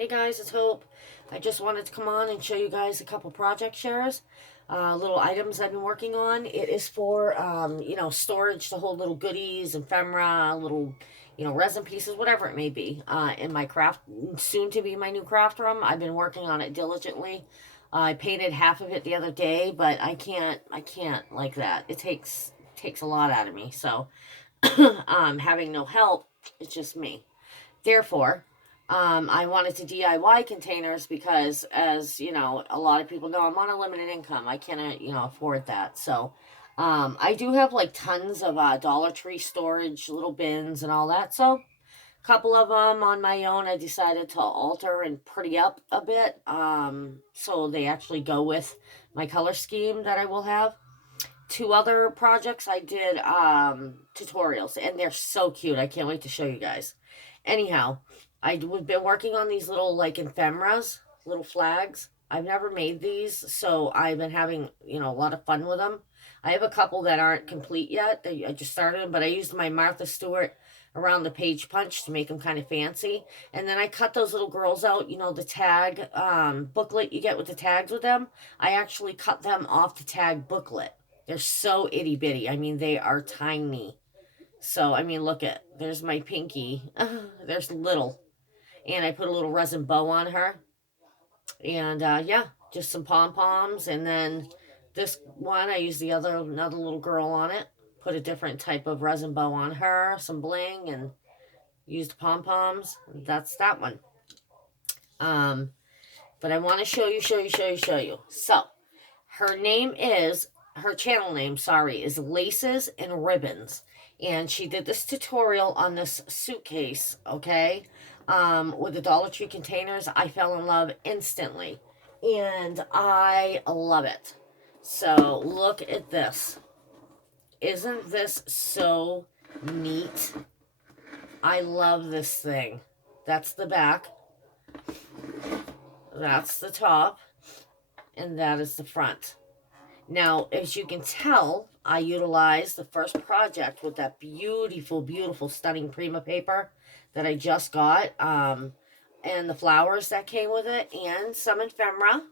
Hey guys, it's Hope. I just wanted to come on and show you guys a couple project shares, little items I've been working on. It is for, storage to hold little goodies, ephemera, little, resin pieces, whatever it may be, in my craft, soon to be my new craft room. I've been working on it diligently. I painted half of it the other day, but I can't like that. It takes a lot out of me. So, having no help, it's just me. Therefore, I wanted to DIY containers because, as you know, a lot of people know I'm on a limited income. I cannot, afford that. So, I do have like tons of Dollar Tree storage, little bins, and all that. So, a couple of them on my own, I decided to alter and pretty up a bit. So they actually go with my color scheme that I will have. Two other projects I did tutorials, and they're so cute. I can't wait to show you guys. Anyhow, I've been working on these little like ephemeras, little flags. I've never made these, so I've been having a lot of fun with them. I have a couple that aren't complete yet. I just started them, but I used my Martha Stewart around the page punch to make them kind of fancy. And then I cut those little girls out, the tag booklet you get with the tags with them. I actually cut them off the tag booklet. They're so itty bitty. I mean, they are tiny. So, I mean, look at, there's my pinky. There's little. And I put a little resin bow on her. And yeah, just some pom poms. And then this one, I used another little girl on it. Put a different type of resin bow on her, some bling, and used pom poms. That's that one. Um, but I want to show you. So, her name is, her channel name, sorry, is Laces and Ribbons. And she did this tutorial on this suitcase, okay, with the Dollar Tree containers. I fell in love instantly. And I love it. So, look at this. Isn't this so neat? I love this thing. That's the back. That's the top. And that is the front. Now, as you can tell, I utilized the first project with that beautiful, beautiful, stunning Prima paper that I just got, and the flowers that came with it, and some ephemera.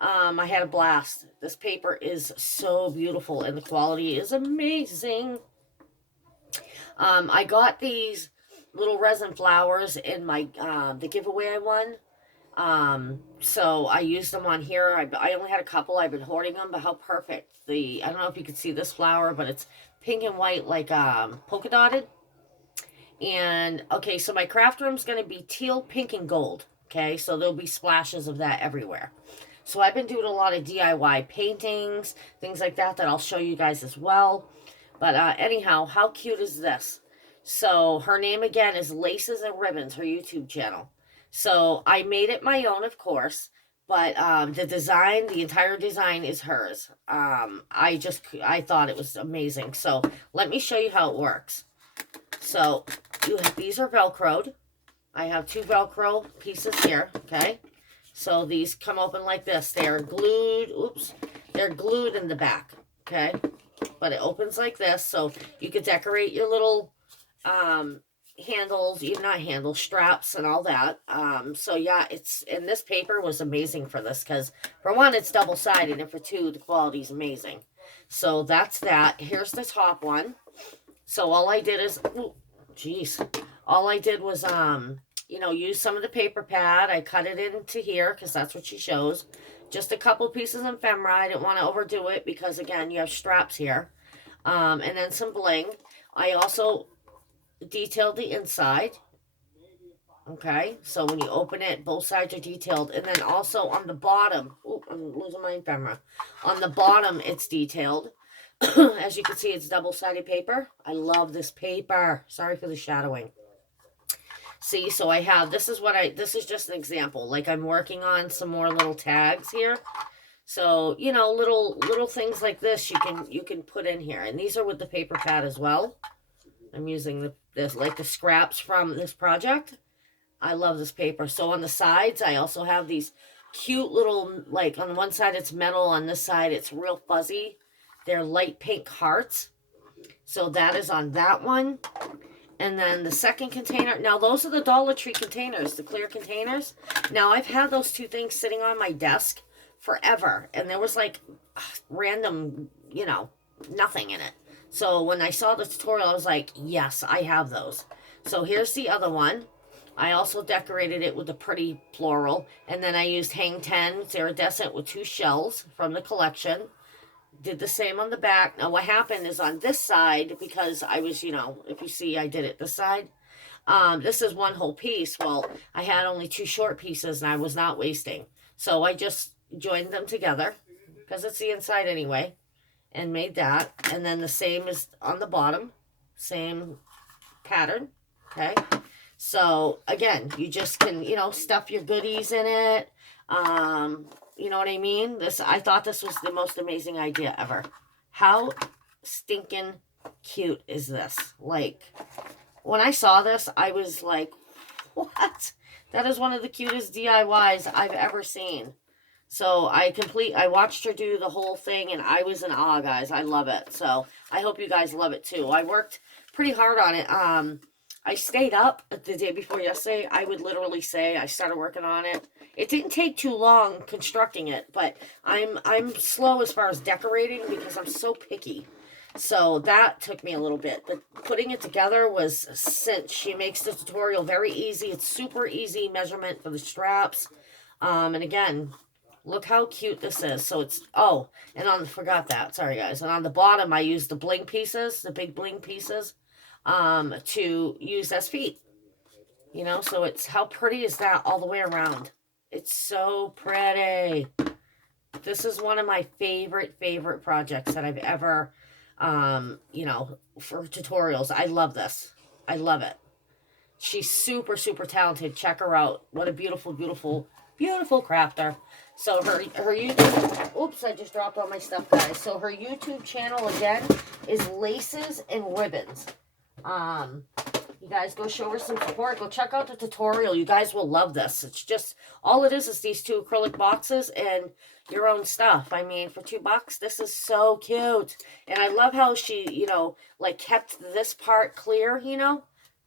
I had a blast. This paper is so beautiful, and the quality is amazing. I got these little resin flowers in my the giveaway I won. So I used them on here. I only had a couple. I've been hoarding them, but how perfect. I don't know if you can see this flower, but it's pink and white, like polka dotted. And okay, so my craft room's going to be teal, pink, and gold. Okay, so there'll be splashes of that everywhere. So I've been doing a lot of DIY paintings, things like that I'll show you guys as well. But anyhow, how cute is this? So her name again is Laces and Ribbons, her YouTube channel. So I made it my own, of course, but the entire design is hers. I thought it was amazing. So let me show you how it works. So these are Velcroed. I have two Velcro pieces here, okay? So these come open like this. They are glued, they're glued in the back, okay? But it opens like this, so you could decorate your little handles, even not handles, straps and all that. So yeah, and this paper was amazing for this because for one, it's double-sided, and for two, the quality is amazing. So that's that. Here's the top one. So all I did is, all I did was use some of the paper pad. I cut it into here because that's what she shows. Just a couple pieces of ephemera. I didn't want to overdo it because, again, you have straps here. And then some bling. I also detailed the inside. Okay, so when you open it, both sides are detailed. And then also on the bottom, I'm losing my ephemera. On the bottom, it's detailed. As you can see, it's double-sided paper. I love this paper. Sorry for the shadowing. See, so I have, this is just an example. Like, I'm working on some more little tags here. So, little things like this you can put in here. And these are with the paper pad as well. I'm using this like the scraps from this project. I love this paper. So on the sides, I also have these cute little, like on one side it's metal, on this side it's real fuzzy. They're light pink hearts. So that is on that one. And then the second container, now those are the Dollar Tree containers, the clear containers. Now I've had those two things sitting on my desk forever, and there was like random, nothing in it. So when I saw the tutorial, I was like, yes, I have those. So here's the other one. I also decorated it with a pretty floral, and then I used Hang 10 iridescent with 2 shells from the collection. Did the same on the back. Now what happened is on this side, because I was, if you see, I did it this side. This is one whole piece. Well, I had only 2 short pieces and I was not wasting. So I just joined them together because it's the inside anyway, and made that. And then the same is on the bottom, same pattern. Okay. So again, you just can, stuff your goodies in it. You know what I mean? I thought this was the most amazing idea ever. How stinking cute is this? Like, when I saw this, I was like, what? That is one of the cutest DIYs I've ever seen. So I watched her do the whole thing, and I was in awe, guys. I love it. So I hope you guys love it too. I worked pretty hard on it. I stayed up the day before yesterday. I would literally say I started working on it. It didn't take too long constructing it, but I'm slow as far as decorating because I'm so picky. So that took me a little bit, but putting it together was a cinch. She makes the tutorial very easy. It's super easy measurement for the straps. And again, look how cute this is. So it's, forgot that. Sorry, guys. And on the bottom, I used the bling pieces, the big bling pieces, to use as feet. So it's, how pretty is that all the way around? It's so pretty. This is one of my favorite projects that I've ever, for tutorials. I love this. I love it. She's super, super talented. Check her out. What a beautiful, beautiful, beautiful crafter. So her YouTube, oops, I just dropped all my stuff, guys. So her YouTube channel, again, is Laces and Ribbons. You guys go show her some support. Go check out the tutorial. You guys will love this. It's just, all it is these 2 acrylic boxes and your own stuff. I mean, for $2, this is so cute. And I love how she, kept this part clear,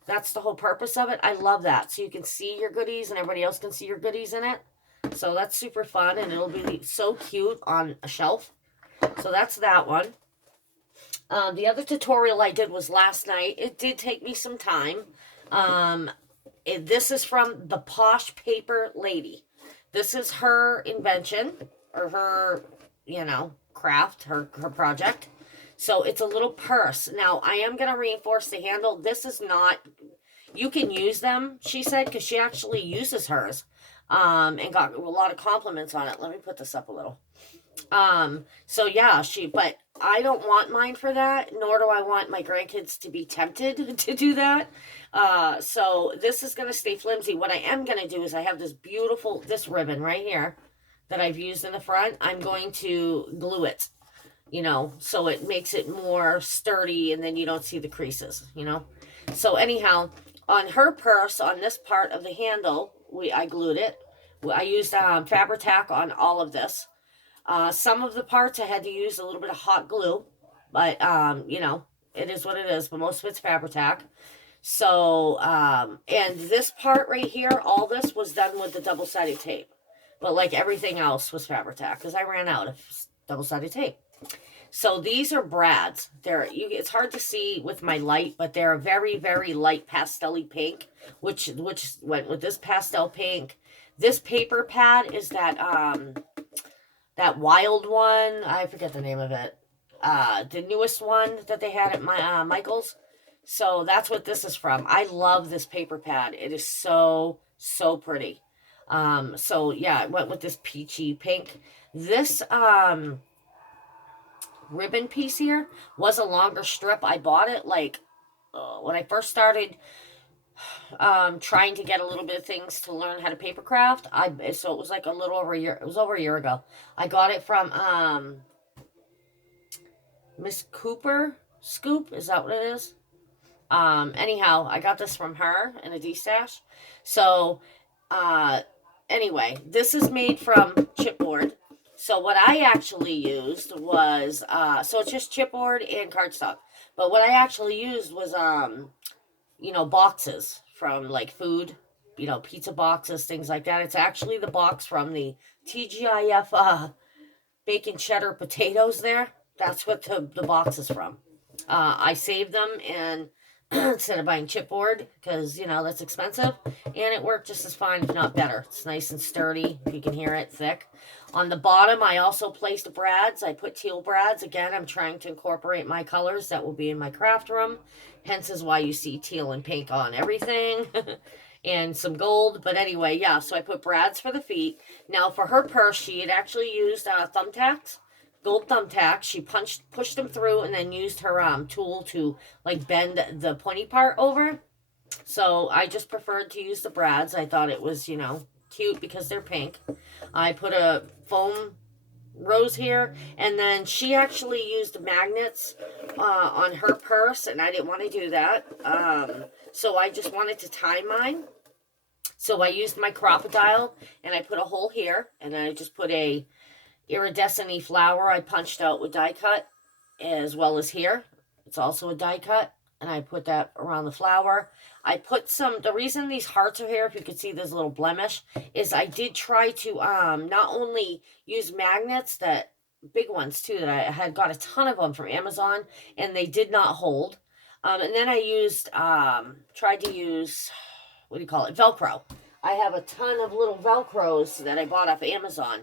That's the whole purpose of it. I love that. So you can see your goodies and everybody else can see your goodies in it. So that's super fun, and it'll be so cute on a shelf. So that's that one. The other tutorial I did was last night. It did take me some time. This is from the Posh Paper Lady. This is her invention, or her, craft, her project. So it's a little purse. Now, I am going to reinforce the handle. This is not, you can use them, she said, because she actually uses hers. And got a lot of compliments on it. Let me put this up a little. So yeah, but I don't want mine for that, nor do I want my grandkids to be tempted to do that. So this is going to stay flimsy. What I am going to do is I have this ribbon right here that I've used in the front. I'm going to glue it, so it makes it more sturdy, and then you don't see the creases, So anyhow, on her purse, on this part of the handle, I glued it. I used Fabri-Tac on all of this. Some of the parts I had to use a little bit of hot glue, but it is what it is. But most of it's Fabri-Tac. So, and this part right here, all this was done with the double-sided tape. But like everything else was Fabri-Tac because I ran out of double-sided tape. So these are brads. It's hard to see with my light, but they're a very, very light pastel-y pink, which went with this pastel pink. This paper pad is that wild one. I forget the name of it. The newest one that they had at my Michael's. So that's what this is from. I love this paper pad. It is so, so pretty. So yeah, I went with this peachy pink. This ribbon piece here was a longer strip. I bought it when I first started trying to get a little bit of things to learn how to paper craft. So it was like a little over a year. It was over a year ago. I got it from Miss Cooper Scoop. Is that what it is? Anyhow, I got this from her in a D-stash. So anyway, this is made from chipboard. So what I actually used was, so it's just chipboard and cardstock. But what I actually used was boxes from like food, pizza boxes, things like that. It's actually the box from the TGIF bacon cheddar potatoes there. That's what the box is from. I saved them and instead of buying chipboard because that's expensive, and it worked just as fine, if not better. It's nice and sturdy. If you can hear it, thick. On the bottom, I also placed brads. I put teal brads. Again, I'm trying to incorporate my colors that will be in my craft room. Hence is why you see teal and pink on everything. And some gold. But anyway, yeah, so I put brads for the feet. Now for her purse, she had actually used thumbtacks, gold thumbtacks. She pushed them through and then used her tool to like bend the pointy part over. So I just preferred to use the brads. I thought it was, cute because they're pink. I put a foam rose here, and then she actually used magnets on her purse, and I didn't want to do that. So I just wanted to tie mine. So I used my crocodile, and I put a hole here, and I just put a iridescent flower I punched out with die cut, as well as here. It's also a die cut, and I put that around the flower. I put the reason these hearts are here, if you can see there's a little blemish, is I did try to not only use magnets, that big ones too, that I had got a ton of them from Amazon, and they did not hold. And then I used, tried to use, what do you call it, Velcro. I have a ton of little Velcros that I bought off Amazon.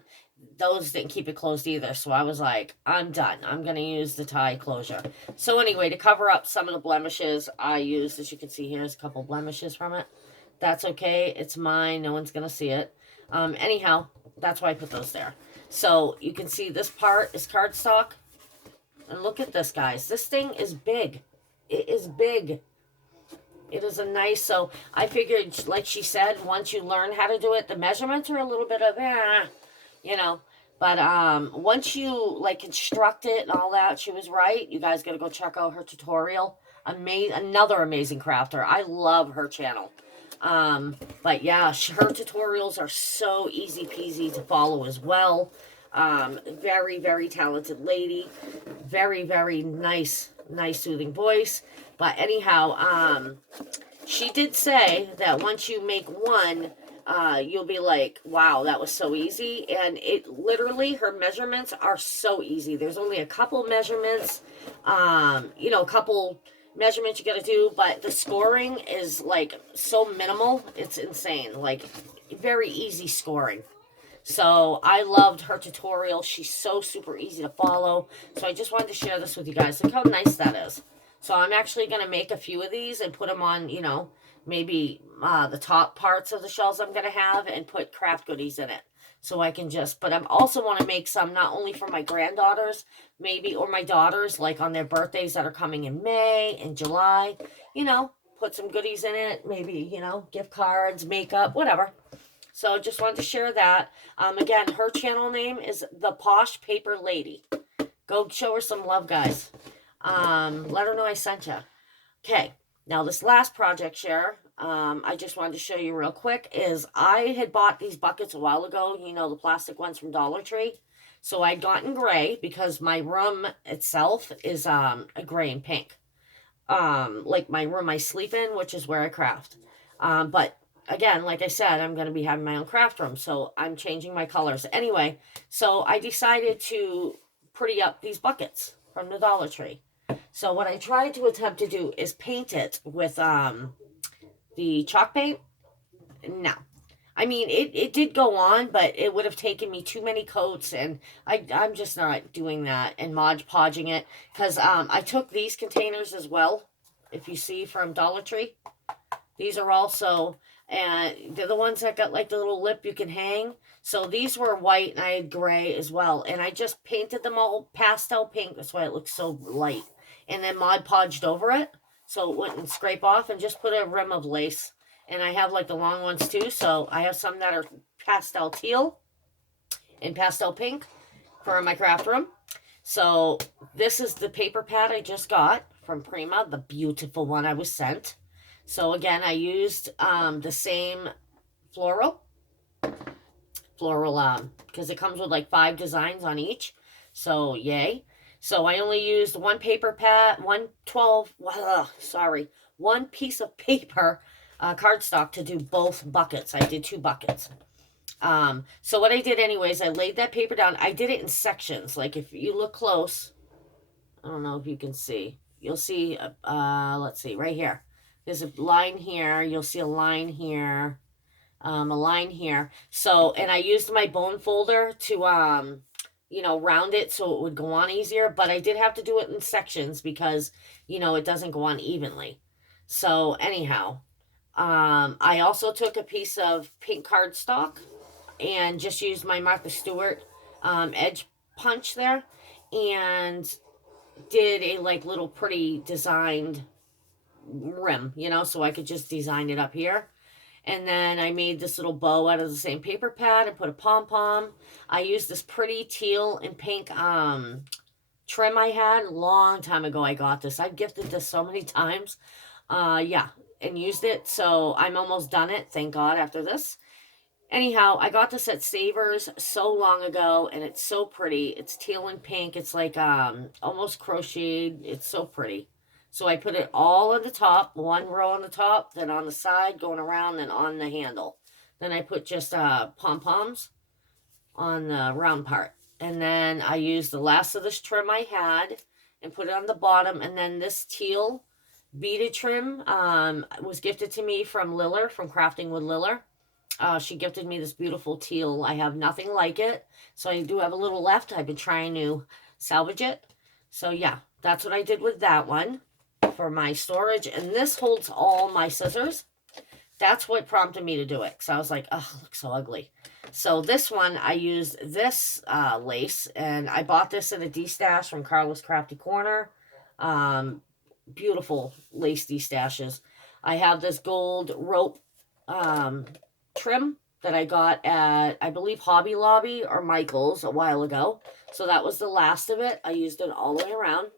Those didn't keep it closed either, so I was like, I'm done. I'm going to use the tie closure. So anyway, to cover up some of the blemishes, I used, as you can see, here's a couple blemishes from it. That's okay. It's mine. No one's going to see it. Anyhow, that's why I put those there. So you can see this part is cardstock. And look at this, guys. This thing is big. It is big. It is a nice, so I figured, like she said, once you learn how to do it, the measurements are a little bit of, but once you, like, construct it and all that, she was right. You guys got to go check out her tutorial. Another amazing crafter. I love her channel. But yeah, her tutorials are so easy peasy to follow as well. Very, very talented lady. Very, very nice, soothing voice. But anyhow, she did say that once you make one, you'll be like, wow, that was so easy. And it literally, her measurements are so easy. There's only a couple measurements, a couple measurements you got to do, but the scoring is like so minimal. It's insane. Like, very easy scoring. So I loved her tutorial. She's so super easy to follow. So I just wanted to share this with you guys. Look how nice that is. So I'm actually going to make a few of these and put them on, maybe the top parts of the shells I'm going to have, and put craft goodies in it. So I can but I also want to make some not only for my granddaughters, maybe, or my daughters, like on their birthdays that are coming in May and July, put some goodies in it, maybe, gift cards, makeup, whatever. So just wanted to share that. Again, her channel name is The Posh Paper Lady. Go show her some love, guys. Let her know I sent you. Okay, now this last project share, I just wanted to show you real quick, is I had bought these buckets a while ago, the plastic ones from Dollar Tree. So I'd gotten gray because my room itself is a gray and pink. Like my room I sleep in, which is where I craft. But again, like I said, I'm going to be having my own craft room, so I'm changing my colors. Anyway, so I decided to pretty up these buckets from the Dollar Tree. So what I tried to attempt to do is paint it with the chalk paint. No. I mean, it did go on, but it would have taken me too many coats, and I'm just not doing that and Mod Podging it. Because I took these containers as well, if you see, from Dollar Tree. These are also, and they're the ones that got like the little lip you can hang. So these were white, and I had gray as well. And I just painted them all pastel pink. That's why it looks so light. And then Mod Podged over it, so it wouldn't scrape off, and just put a rim of lace. And I have like the long ones too, so I have some that are pastel teal and pastel pink for my craft room. So this is the paper pad I just got from Prima, the beautiful one I was sent. So again, I used the same floral, because it comes with like 5 designs on each. So yay. So I only used one paper pad, one one piece of paper, cardstock, to do both buckets. I did 2 buckets. So what I did anyways, I laid that paper down. I did it in sections. Like if you look close, I don't know if you can see. You'll see, let's see, right here. There's a line here. You'll see a line here. A line here. So, and I used my bone folder to, you know, round it so it would go on easier. But I did have to do it in sections because, you know, it doesn't go on evenly. So anyhow, I also took a piece of pink cardstock and just used my Martha Stewart edge punch there and did a like little pretty designed rim, you know, so I could just design it up here. And then I made this little bow out of the same paper pad and put a pom-pom. I used this pretty teal and pink trim I had a long time ago. I got this. I've gifted this so many times. Yeah, and used it. So I'm almost done it, thank God, after this. Anyhow, I got this at Savers so long ago, and it's so pretty. It's teal and pink. It's like almost crocheted. It's so pretty. So I put it all on the top, one row on the top, then on the side, going around, then on the handle. Then I put just pom-poms on the round part. And then I used the last of this trim I had and put it on the bottom. And then this teal beaded trim was gifted to me from Liller, from Crafting with Liller. She gifted me this beautiful teal. I have nothing like it, so I do have a little left. I've been trying to salvage it. So yeah, that's what I did with that one for my storage. And this holds all my scissors. That's what prompted me to do it, because I was like, oh, it looks so ugly. So this one, I used this lace, and I bought this in a D-stash from Carla's Crafty Corner. Beautiful lace D-stashes. I have this gold rope trim that I got at, I believe, Hobby Lobby or Michael's a while ago. So that was the last of it. I used it all the way around.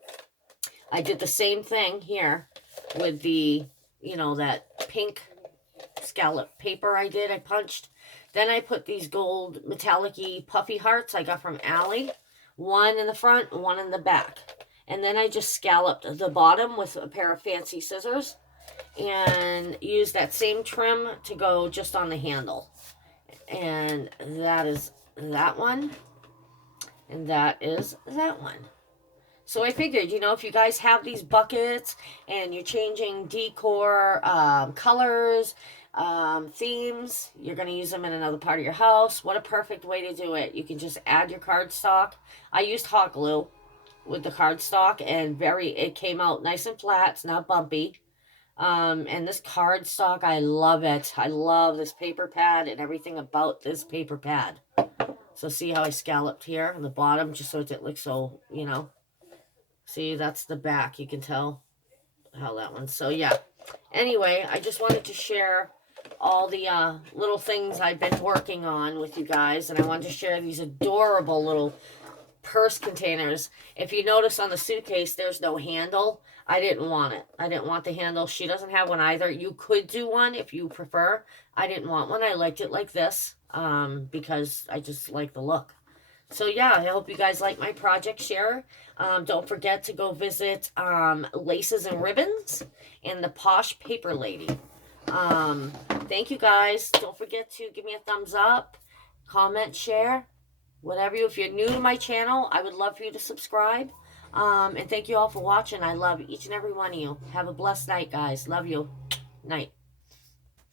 I did the same thing here with the, you know, that pink scallop paper I punched. Then I put these gold metallic-y puffy hearts I got from Allie. One in the front, one in the back. And then I just scalloped the bottom with a pair of fancy scissors and use that same trim to go just on the handle. And that is that one. And that is that one. So I figured, you know, if you guys have these buckets and you're changing decor, colors, themes, you're going to use them in another part of your house, what a perfect way to do it. You can just add your cardstock. I used hot glue with the cardstock, and it came out nice and flat. It's not bumpy. And this cardstock, I love it. I love this paper pad and everything about this paper pad. So see how I scalloped here on the bottom, just so it didn't look so, you know. See, that's the back. You can tell how that one. So yeah. Anyway, I just wanted to share all the little things I've been working on with you guys, and I wanted to share these adorable little purse containers. If you notice on the suitcase, there's no handle. I didn't want it. I didn't want the handle. She doesn't have one either. You could do one if you prefer. I didn't want one. I liked it like this because I just like the look. So yeah, I hope you guys like my project share. Don't forget to go visit Laces and Ribbons and the Posh Paper Lady. Thank you guys. Don't forget to give me a thumbs up, comment, share, whatever you. If you're new to my channel, I would love for you to subscribe. And thank you all for watching. I love each and every one of you. Have a blessed night, guys. Love you. Night.